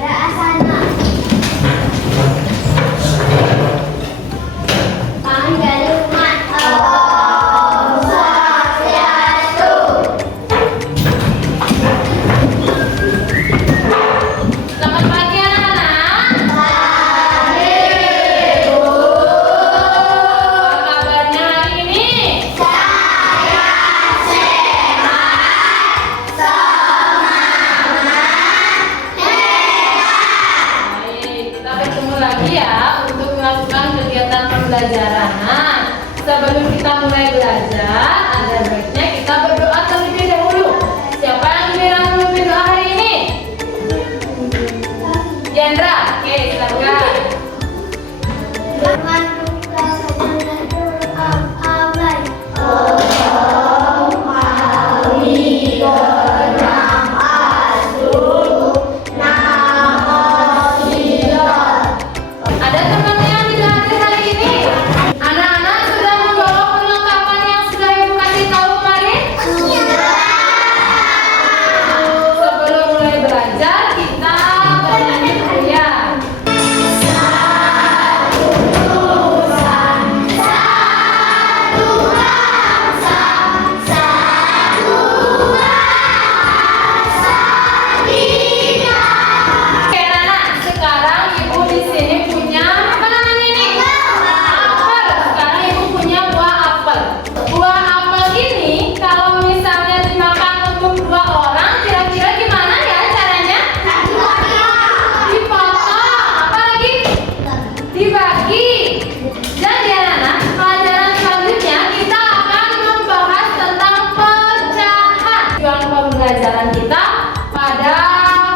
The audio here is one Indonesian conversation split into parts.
Pada asana. Kami dari umat Om Swastiastu. Selamat pagi anak-anak. Pagi, Bu. Apa kabarnya hari ini? Saya sehat, semangat, Baik, kita bertemu lagi ya untuk melakukan kegiatan pembelajaran. Nah, sebelum kita mulai belajar, ada baiknya kita berdoa terlebih dahulu. Siapa yang giliran memimpin doa hari ini? Jendra, oke, silakan. Jangan lupa doa aman. Ada teman yang tidak hadir hari ini? Anak-anak sudah membawa perlengkapan yang sudah ibu kasih tahu kemarin? Sebelum mulai belajar, kita bernyanyi dulu ya. Oke, anak-anak, sekarang ibu di sini punya apa namanya ini? Apel. Sekarang ibu punya buah apel. Buah apel ini kalau misalnya dimakan untuk 2 orang, kira-kira gimana ya caranya? Dipotong, apa lagi? Dibagi. Jadi anak-anak, pelajaran selanjutnya kita akan membahas tentang pecahan. Tujuan pembelajaran kita pada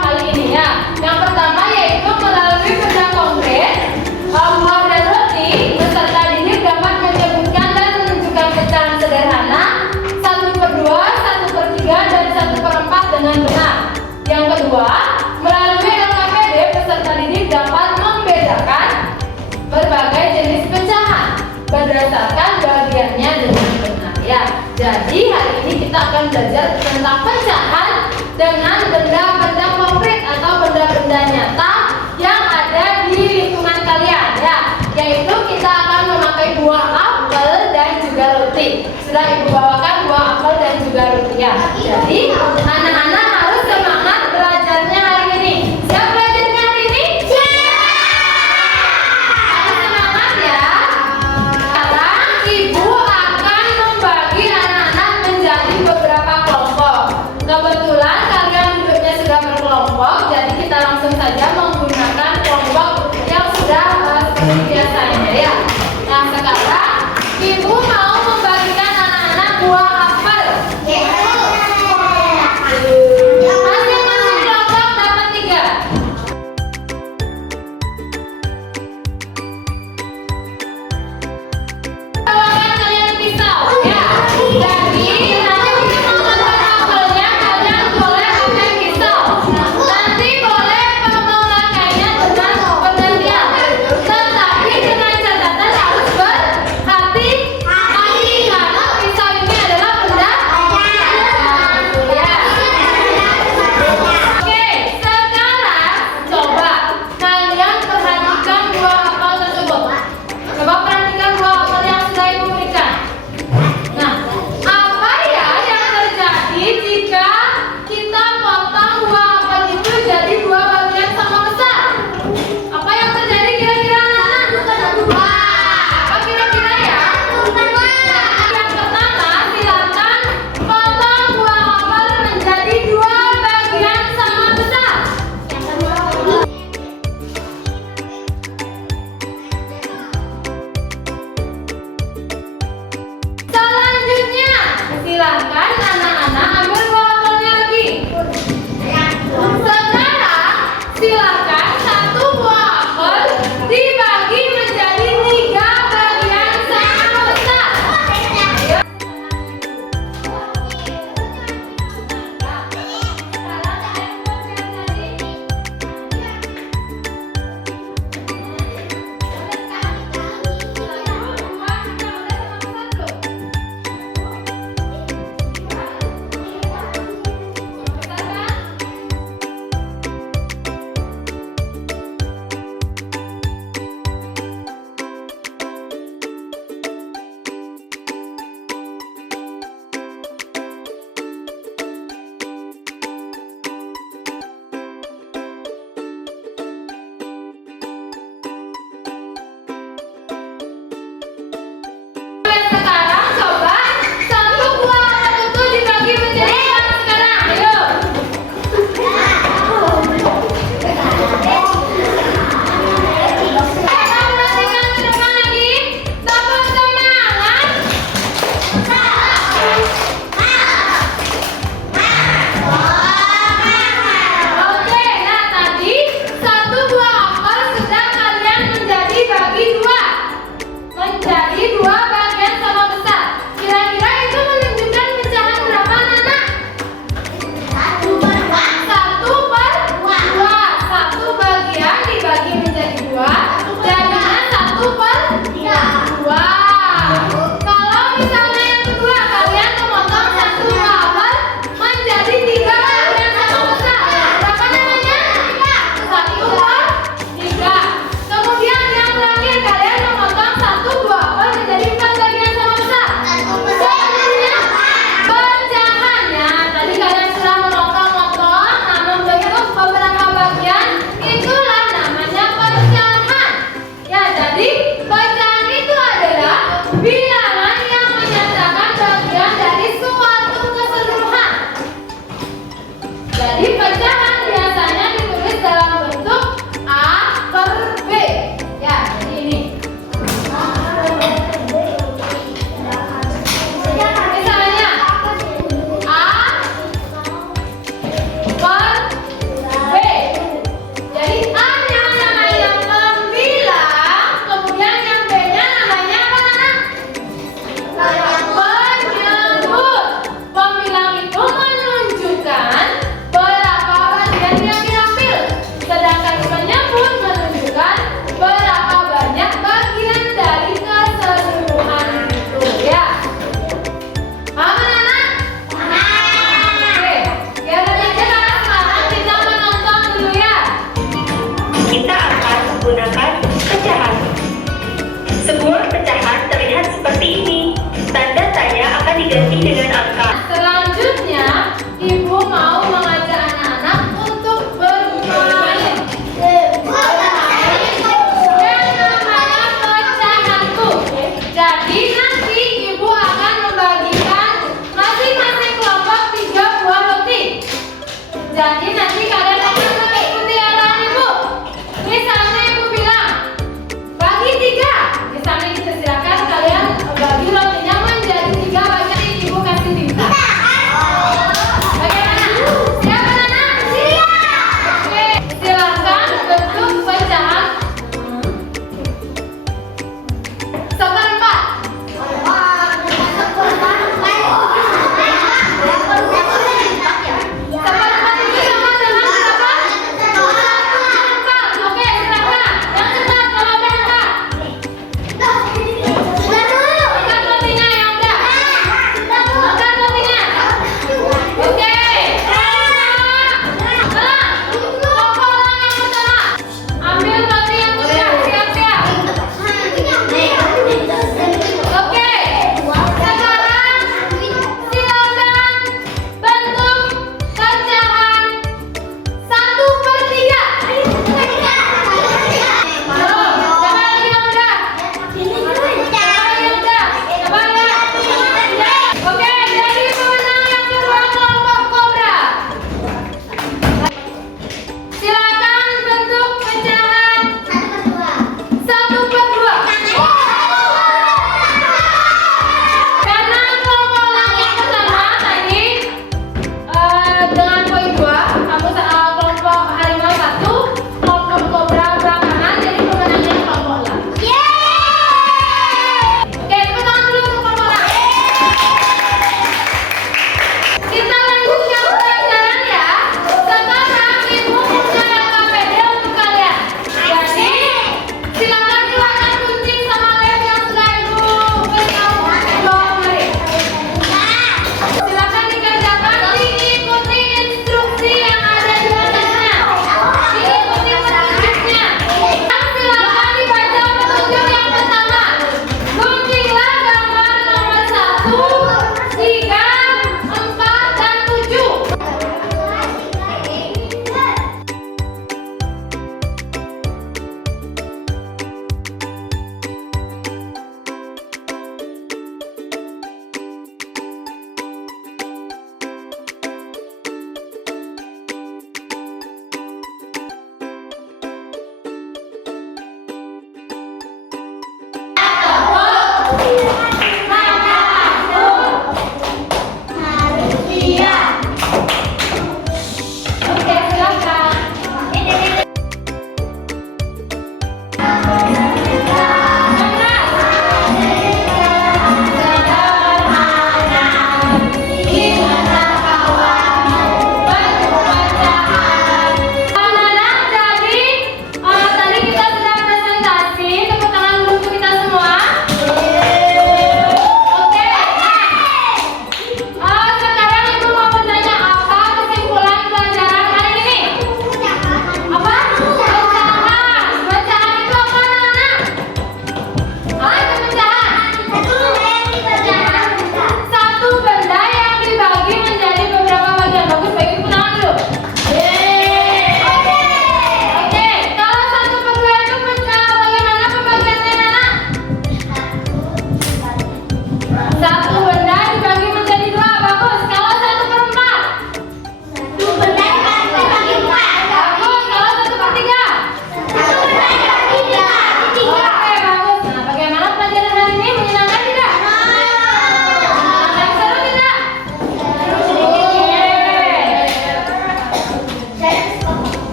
kali ini ya. Yang pertama yaitu melalui benda konkret, buah dan roti, peserta didik dapat menyebutkan dan menunjukkan pecahan sederhana 1/2, 1/3, dan 1/4 dengan benar. Yang kedua, melalui LKPD peserta didik dapat membedakan berbagai jenis pecahan berdasarkan bagiannya dengan benar ya. Jadi hari ini kita akan belajar tentang pecahan dengan benda-benda konkret atau benda-benda nyata yang ada di lingkungan kalian ya. Yaitu kita akan memakai buah apel dan juga roti. Sudah ibu bawakan buah apel dan juga roti ya. Jadi anak-anak harus semangat belajarnya hari ini. Siap belajarnya hari ini? Harus semangat ya. Sekarang ibu akan membagi anak-anak menjadi beberapa kelompok. Kebetulan kalian duduknya sudah berkelompok, jadi kita langsung saja menggunakan kelompok yang sudah seperti biasanya ya. Nah sekarang ibu mau membagikan anak-anak buah apel. Masing-masing kelompok dapat 3. Bawakan kalian pisau ya. Jadi nanti mengambil apelnya kalian boleh pakai pisau. Nanti boleh memakainya dengan pergantian. Tetapi dengan Jadi pecahan biasanya ditulis dalam bentuk A per B. Ya, jadi ini. Misalnya A per B. Jadi A-nya namanya pembilang, kemudian yang B-nya namanya apa, Nana? Penyebut. Pembilang itu menunjukkan berapa bagian yang diambil, sedangkan penyebut menunjukkan berapa banyak bagian dari keseluruhan itu. Ya, paham, Nana? Oke, biar lebih jelas, sekarang kita menonton dulu ya. Kita akan menggunakan pecahan. Sebuah pecahan terlihat seperti ini. Tanda tanya akan diganti dengan angka. Selanjutnya, ibu mau mengajak anak-anak untuk bermain. Yang namanya pecahanku. Jadi nanti ibu akan membagikan masing-masing kelompok 3 buah roti. Jadi nanti